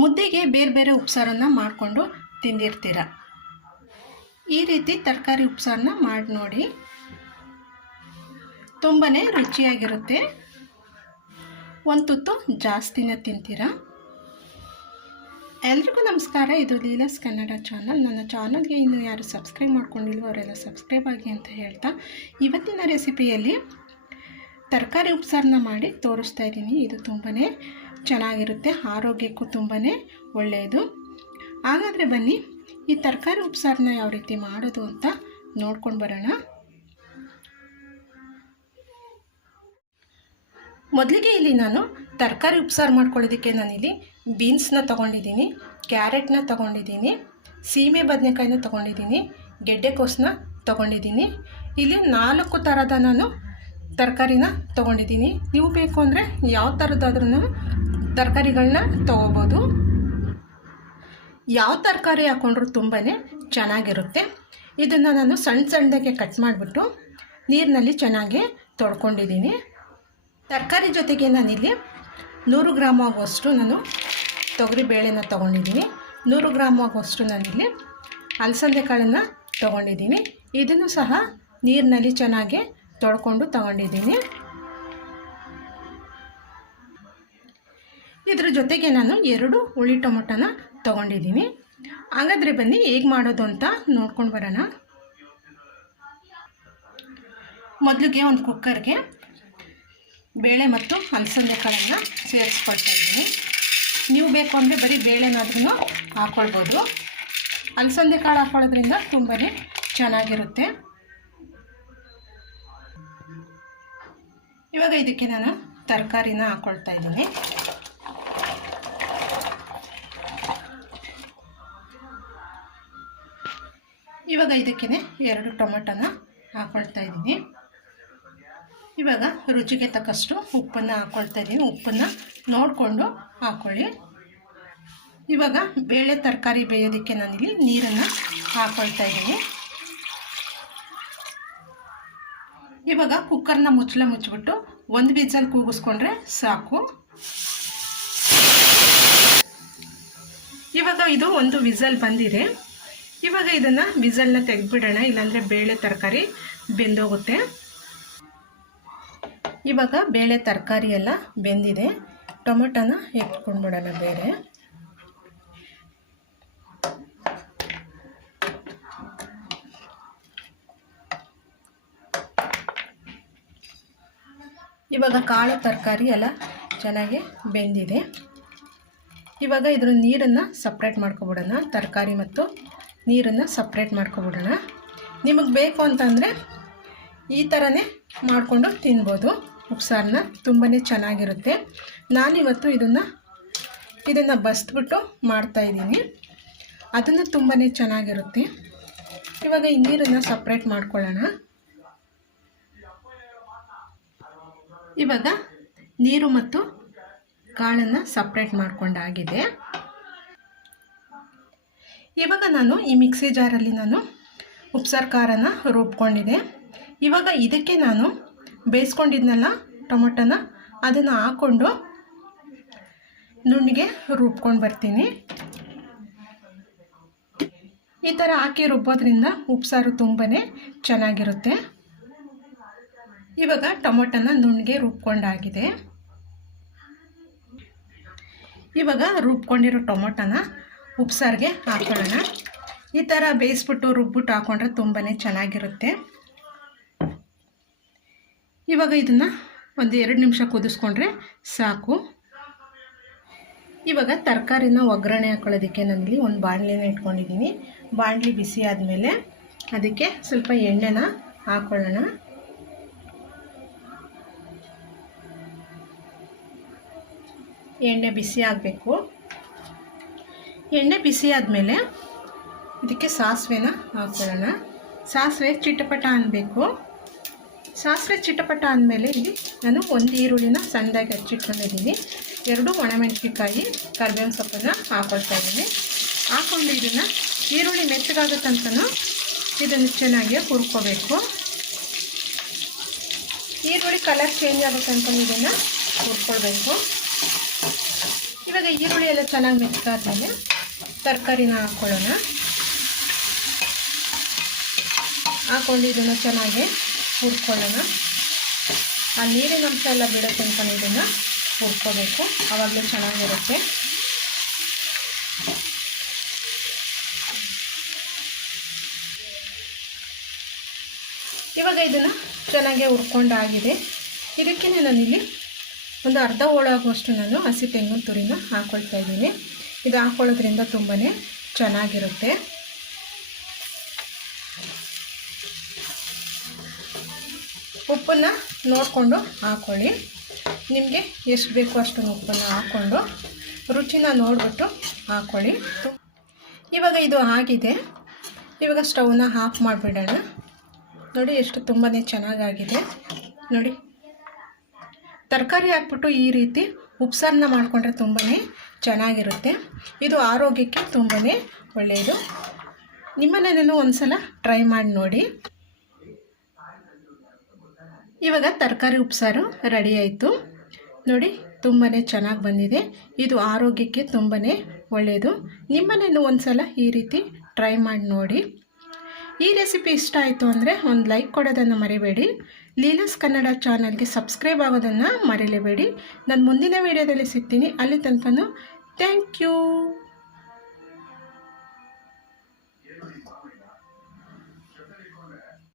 ಮುದ್ದೆಗೆ ಬೇರೆ ಬೇರೆ ಉಪ್ಸಾರನ್ನು ಮಾಡಿಕೊಂಡು ತಿಂದಿರ್ತೀರ. ಈ ರೀತಿ ತರಕಾರಿ ಉಪ್ಸಾರನ್ನ ಮಾಡಿ ನೋಡಿ, ತುಂಬಾ ರುಚಿಯಾಗಿರುತ್ತೆ. ಒಂದು ತುತ್ತು ಜಾಸ್ತಿನೇ ತಿಂತೀರಾ. ಎಲ್ರಿಗೂ ನಮಸ್ಕಾರ. ಇದು ಲೀಲಾಸ್ ಕನ್ನಡ ಚಾನಲ್. ನನ್ನ ಚಾನಲ್ಗೆ ಇನ್ನೂ ಯಾರು ಸಬ್ಸ್ಕ್ರೈಬ್ ಮಾಡ್ಕೊಂಡಿಲ್ವೋ ಅವರೆಲ್ಲ ಸಬ್ಸ್ಕ್ರೈಬ್ ಆಗಿ ಅಂತ ಹೇಳ್ತಾ, ಇವತ್ತಿನ ರೆಸಿಪಿಯಲ್ಲಿ ತರಕಾರಿ ಉಪ್ಸಾರನ್ನ ಮಾಡಿ ತೋರಿಸ್ತಾ ಇದ್ದೀನಿ. ಇದು ತುಂಬಾ ಚೆನ್ನಾಗಿರುತ್ತೆ, ಆರೋಗ್ಯಕ್ಕೂ ತುಂಬಾ ಒಳ್ಳೆಯದು. ಹಾಗಾದರೆ ಬನ್ನಿ ಈ ತರಕಾರಿ ಉಪ್ಸಾರನ್ನ ಯಾವ ರೀತಿ ಮಾಡೋದು ಅಂತ ನೋಡ್ಕೊಂಡು ಬರೋಣ. ಮೊದಲಿಗೆ ಇಲ್ಲಿ ನಾನು ತರಕಾರಿ ಉಪ್ಸಾರು ಮಾಡ್ಕೊಳ್ಳೋದಕ್ಕೆ ನಾನಿಲ್ಲಿ ಬೀನ್ಸ್ನ ತೊಗೊಂಡಿದ್ದೀನಿ, ಕ್ಯಾರೆಟ್ನ ತೊಗೊಂಡಿದ್ದೀನಿ, ಸೀಮೆ ಬದನೆಕಾಯಿನ ತೊಗೊಂಡಿದ್ದೀನಿ, ಗೆಡ್ಡೆಕೋಸನ್ನ ತೊಗೊಂಡಿದ್ದೀನಿ. ಇಲ್ಲಿ 4 ಥರದ ನಾನು ತರಕಾರಿನ ತೊಗೊಂಡಿದ್ದೀನಿ. ನೀವು ಬೇಕು ಅಂದರೆ ಯಾವ ಥರದ್ದಾದ್ರೂ ತರಕಾರಿಗಳನ್ನ ತೊಗೋಬೋದು. ಯಾವ ತರಕಾರಿ ಹಾಕ್ಕೊಂಡ್ರೂ ತುಂಬಾ ಚೆನ್ನಾಗಿರುತ್ತೆ. ಇದನ್ನು ನಾನು ಸಣ್ಣದಾಗೆ ಕಟ್ ಮಾಡಿಬಿಟ್ಟು ನೀರಿನಲ್ಲಿ ಚೆನ್ನಾಗಿ ತೊಳ್ಕೊಂಡಿದ್ದೀನಿ. ತರಕಾರಿ ಜೊತೆಗೆ ನಾನಿಲ್ಲಿ 100 ಗ್ರಾಮ್ ಆಗುವಷ್ಟು ನಾನು ತೊಗರಿ ಬೇಳೆನ ತೊಗೊಂಡಿದ್ದೀನಿ. 100 ಗ್ರಾಮ್ ಆಗುವಷ್ಟು ನಾನಿಲ್ಲಿ ಅಲಸಂದೆ ಕಾಳನ್ನು ತೊಗೊಂಡಿದ್ದೀನಿ. ಇದನ್ನು ಸಹ ನೀರಿನಲ್ಲಿ ಚೆನ್ನಾಗಿ ತೊಳ್ಕೊಂಡು ತೊಗೊಂಡಿದ್ದೀನಿ. ಇದ್ರ ಜೊತೆಗೆ ನಾನು 2 ಹುಳಿ ಟೊಮೊಟೊನ ತೊಗೊಂಡಿದ್ದೀನಿ. ಹಾಗಾದರೆ ಬನ್ನಿ ಹೇಗೆ ಮಾಡೋದು ಅಂತ ನೋಡ್ಕೊಂಡು ಬರೋಣ. ಮೊದಲಿಗೆ ಒಂದು ಕುಕ್ಕರ್ಗೆ ಬೇಳೆ ಮತ್ತು ಅಲಸಂದೆ ಕಾಳನ್ನು ಸೇರಿಸ್ಕೊಳ್ತಾ ಇದ್ದೀನಿ. ನೀವು ಬೇಕು ಅಂದರೆ ಬರೀ ಬೇಳೆನಾದ್ರೂ ಹಾಕ್ಕೊಳ್ಬೋದು. ಅಲಸಂದೆ ಕಾಳು ಹಾಕ್ಕೊಳ್ಳೋದ್ರಿಂದ ತುಂಬಾ ಚೆನ್ನಾಗಿರುತ್ತೆ. ಇವಾಗ ಇದಕ್ಕೆ ನಾನು ತರಕಾರಿನ ಹಾಕ್ಕೊಳ್ತಾ ಇದ್ದೀನಿ. ಇವಾಗ ಇದಕ್ಕೆ 2 ಟೊಮೆಟೊನ ಹಾಕ್ಕೊಳ್ತಾ ಇದ್ದೀನಿ. ಇವಾಗ ರುಚಿಗೆ ತಕ್ಕಷ್ಟು ಉಪ್ಪನ್ನು ಹಾಕ್ಕೊಳ್ತಾ ಇದ್ದೀನಿ. ಉಪ್ಪನ್ನು ನೋಡಿಕೊಂಡು ಹಾಕ್ಕೊಳ್ಳಿ. ಇವಾಗ ಬೇಳೆ ತರಕಾರಿ ಬೇಯೋದಕ್ಕೆ ನಾನಿಲ್ಲಿ ನೀರನ್ನು ಹಾಕ್ಕೊಳ್ತಾ ಇದ್ದೀನಿ. ಇವಾಗ ಕುಕ್ಕರ್ನ ಮುಚ್ಚಿಬಿಟ್ಟು 1 ವಿಸಲ್ ಕೂಗಿಸ್ಕೊಂಡ್ರೆ ಸಾಕು. ಇವಾಗ ಇದು 1 ವಿಸಲ್ ಬಂದಿದೆ. ಇವಾಗ ಇದನ್ನು ವಿಸಲ್ನ ತೆಗೆದುಬಿಡೋಣ, ಇಲ್ಲಾಂದರೆ ಬೇಳೆ ತರಕಾರಿ ಬೆಂದೋಗುತ್ತೆ. ಇವಾಗ ಬೇಳೆ ತರಕಾರಿ ಎಲ್ಲ ಬೆಂದಿದೆ. ಟೊಮೆಟೊನ ಎತ್ಕೊಂಡ್ಬಿಡೋಣ ಬೇರೆ. ಇವಾಗ ಕಾಳು ತರಕಾರಿ ಎಲ್ಲ ಚೆನ್ನಾಗಿ ಬೆಂದಿದೆ. ಇವಾಗ ಇದ್ರ ನೀರನ್ನು ಸಪ್ರೇಟ್ ಮಾಡ್ಕೊಬಿಡೋಣ. ತರಕಾರಿ ಮತ್ತು ನೀರನ್ನು ಸಪ್ರೇಟ್ ಮಾಡ್ಕೊಬಿಡೋಣ. ನಿಮಗೆ ಬೇಕು ಅಂತಂದರೆ ಈ ಥರನೇ ಮಾಡಿಕೊಂಡು ತಿನ್ಬೋದು. ಉಪ್ಸಾರನ್ನ ತುಂಬಾ ಚೆನ್ನಾಗಿರುತ್ತೆ. ನಾನಿವತ್ತು ಇದನ್ನು ಬಸ್ಬಿಟ್ಟು ಮಾಡ್ತಾಯಿದ್ದೀನಿ. ಅದನ್ನು ತುಂಬಾ ಚೆನ್ನಾಗಿರುತ್ತೆ. ಇವಾಗ ಈ ನೀರನ್ನು ಸಪ್ರೇಟ್ ಮಾಡ್ಕೊಳ್ಳೋಣ. ಇವಾಗ ನೀರು ಮತ್ತು ಕಾಳನ್ನು ಸಪ್ರೇಟ್ ಮಾಡ್ಕೊಂಡಾಗಿದೆ. ಇವಾಗ ನಾನು ಈ ಮಿಕ್ಸಿ ಜಾರಲ್ಲಿ ನಾನು ಉಪ್ಸಾರು ಖಾರನ ರುಬ್ಕೊಂಡಿದ್ದೆ. ಇವಾಗ ಇದಕ್ಕೆ ನಾನು ಬೇಯಿಸ್ಕೊಂಡಿದ್ನಲ್ಲ ಟೊಮೊಟೊನ, ಅದನ್ನು ಹಾಕ್ಕೊಂಡು ನುಣ್ಣಗೆ ರುಬ್ಕೊಂಡು ಬರ್ತೀನಿ. ಈ ಥರ ಹಾಕಿ ರುಬ್ಬೋದ್ರಿಂದ ಉಪ್ಸಾರು ತುಂಬಾ ಚೆನ್ನಾಗಿರುತ್ತೆ. ಇವಾಗ ಟೊಮೊಟೊನ ನುಣ್ಣಗೆ ರುಬ್ಕೊಂಡಾಗಿದೆ. ಇವಾಗ ರುಬ್ಕೊಂಡಿರೋ ಟೊಮೊಟೊನ ಉಪ್ಸಾರಿಗೆ ಹಾಕ್ಕೊಳ್ಳೋಣ. ಈ ಥರ ಬೇಯಿಸ್ಬಿಟ್ಟು ರುಬ್ಬಿಟ್ಟು ಹಾಕ್ಕೊಂಡ್ರೆ ತುಂಬಾ ಚೆನ್ನಾಗಿರುತ್ತೆ. ಇವಾಗ ಇದನ್ನು ಒಂದು 2 ನಿಮಿಷ ಕುದಿಸ್ಕೊಂಡ್ರೆ ಸಾಕು. ಇವಾಗ ತರಕಾರಿನ ಒಗ್ಗರಣೆ ಹಾಕ್ಕೊಳ್ಳೋದಕ್ಕೆ ನಾನಿಲ್ಲಿ ಒಂದು ಬಾಣಲಿನ ಇಟ್ಕೊಂಡಿದ್ದೀನಿ. ಬಾಣಲಿ ಬಿಸಿ ಆದಮೇಲೆ ಅದಕ್ಕೆ ಸ್ವಲ್ಪ ಎಣ್ಣೆನ ಹಾಕ್ಕೊಳ್ಳೋಣ. ಎಣ್ಣೆ ಬಿಸಿ ಆಗಬೇಕು. ಎಣ್ಣೆ ಬಿಸಿ ಆದಮೇಲೆ ಇದಕ್ಕೆ ಸಾಸಿವೆನ ಹಾಕ್ಕೊಳ್ಳೋಣ. ಸಾಸಿವೆ ಚಿಟಪಟ ಅನ್ನಬೇಕು. ಸಾಸಿವೆ ಚಿಟಪಟ ಅಂದಮೇಲೆ ಇಲ್ಲಿ ನಾನು 1 ಈರುಳ್ಳಿನ ಸಣ್ಣದಾಗಿ ಹಚ್ಚಿಟ್ಕೊಂಡಿದ್ದೀನಿ. 2 ಒಣಮೆಣಸಿನ್ಕಾಯಿ, ಕರಿಬೇವಿನ ಸೊಪ್ಪನ್ನು ಹಾಕ್ಕೊಳ್ತಾ ಇದ್ದೀನಿ. ಹಾಕ್ಕೊಂಡು ಇದನ್ನು ಈರುಳ್ಳಿ ಮೆತ್ತಗಾಗೋ ತನಕ ಇದನ್ನು ಚೆನ್ನಾಗಿ ಹುರ್ಕೋಬೇಕು. ಈರುಳ್ಳಿ ಕಲರ್ ಚೇಂಜ್ ಆಗೋ ತನಕ ಇದನ್ನು ಹುರ್ಕೊಳ್ಬೇಕು. ಇವಾಗ ಇವಾಗ ಈರುಳ್ಳಿ ಎಲ್ಲ ಚೆನ್ನಾಗಿ ಮಿಕ್ಸ್ ಆದಮೇಲೆ ತರಕಾರಿನ ಹಾಕ್ಕೊಂಡು ಇದನ್ನು ಚೆನ್ನಾಗಿ ಹುರ್ಕೊಳ್ಳೋಣ. ಆ ನೀರಿನ ಅಂಶ ಎಲ್ಲ ಬಿಡೋ ತನಕ ಇದನ್ನು ಹುರ್ಕೋಬೇಕು, ಆವಾಗಲೂ ಚೆನ್ನಾಗಿರುತ್ತೆ. ಇವಾಗ ಇದನ್ನು ಚೆನ್ನಾಗಿ ಹುರ್ಕೊಂಡಾಗಿದೆ. ಇದಕ್ಕೆ ನಾನಿಲ್ಲಿ ಒಂದು ಅರ್ಧ ಹೋಳಾಗುವಷ್ಟು ನಾನು ಹಸಿ ತೆಂಗಿನ ತುರಿನ ಹಾಕ್ಕೊಳ್ತಾ ಇದ್ದೀನಿ. ಇದು ಹಾಕ್ಕೊಳ್ಳೋದ್ರಿಂದ ತುಂಬಾ ಚೆನ್ನಾಗಿರುತ್ತೆ. ಉಪ್ಪನ್ನು ನೋಡಿಕೊಂಡು ಹಾಕ್ಕೊಳ್ಳಿ. ನಿಮಗೆ ಎಷ್ಟು ಬೇಕೋ ಅಷ್ಟೊಂದು ಉಪ್ಪನ್ನು ಹಾಕ್ಕೊಂಡು ರುಚಿನ ನೋಡಿಬಿಟ್ಟು ಹಾಕ್ಕೊಳ್ಳಿ. ಇವಾಗ ಇದು ಆಗಿದೆ. ಇವಾಗ ಸ್ಟವ್ನ ಆಫ್ ಮಾಡಿಬಿಡೋಣ. ನೋಡಿ ಎಷ್ಟು ತುಂಬಾ ಚೆನ್ನಾಗಾಗಿದೆ. ನೋಡಿ, ತರಕಾರಿ ಹಾಕ್ಬಿಟ್ಟು ಈ ರೀತಿ ಉಪ್ಸಾರನ್ನ ಮಾಡಿಕೊಂಡ್ರೆ ತುಂಬಾ ಚೆನ್ನಾಗಿರುತ್ತೆ. ಇದು ಆರೋಗ್ಯಕ್ಕೆ ತುಂಬಾ ಒಳ್ಳೆಯದು. ನಿಮ್ಮನೇಲೂ ಒಂದು ಸಲ ಟ್ರೈ ಮಾಡಿ ನೋಡಿ. ಇವಾಗ ತರಕಾರಿ ಉಪ್ಸಾರು ರೆಡಿ ಆಯಿತು. ನೋಡಿ, ತುಂಬಾ ಚೆನ್ನಾಗಿ ಬಂದಿದೆ. ಇದು ಆರೋಗ್ಯಕ್ಕೆ ತುಂಬಾ ಒಳ್ಳೆಯದು. ನಿಮ್ಮನೇಲೂ ಒಂದು ಸಲ ಈ ರೀತಿ ಟ್ರೈ ಮಾಡಿ ನೋಡಿ. ಈ ರೆಸಿಪಿ ಇಷ್ಟ ಆಯಿತು ಅಂದರೆ ಒಂದು ಲೈಕ್ ಕೊಡೋದನ್ನು ಮರಿಬೇಡಿ. ಲೀಲಾಸ್ ಕನ್ನಡ ಚಾನಲ್ಗೆ ಸಬ್ಸ್ಕ್ರೈಬ್ ಆಗೋದನ್ನು ಮರಿಲೇಬೇಡಿ. ನಾನು ಮುಂದಿನ ವೀಡಿಯೋದಲ್ಲಿ ಸಿಗ್ತೀನಿ. ಅಲ್ಲಿ ತನಕ ಥ್ಯಾಂಕ್ ಯು.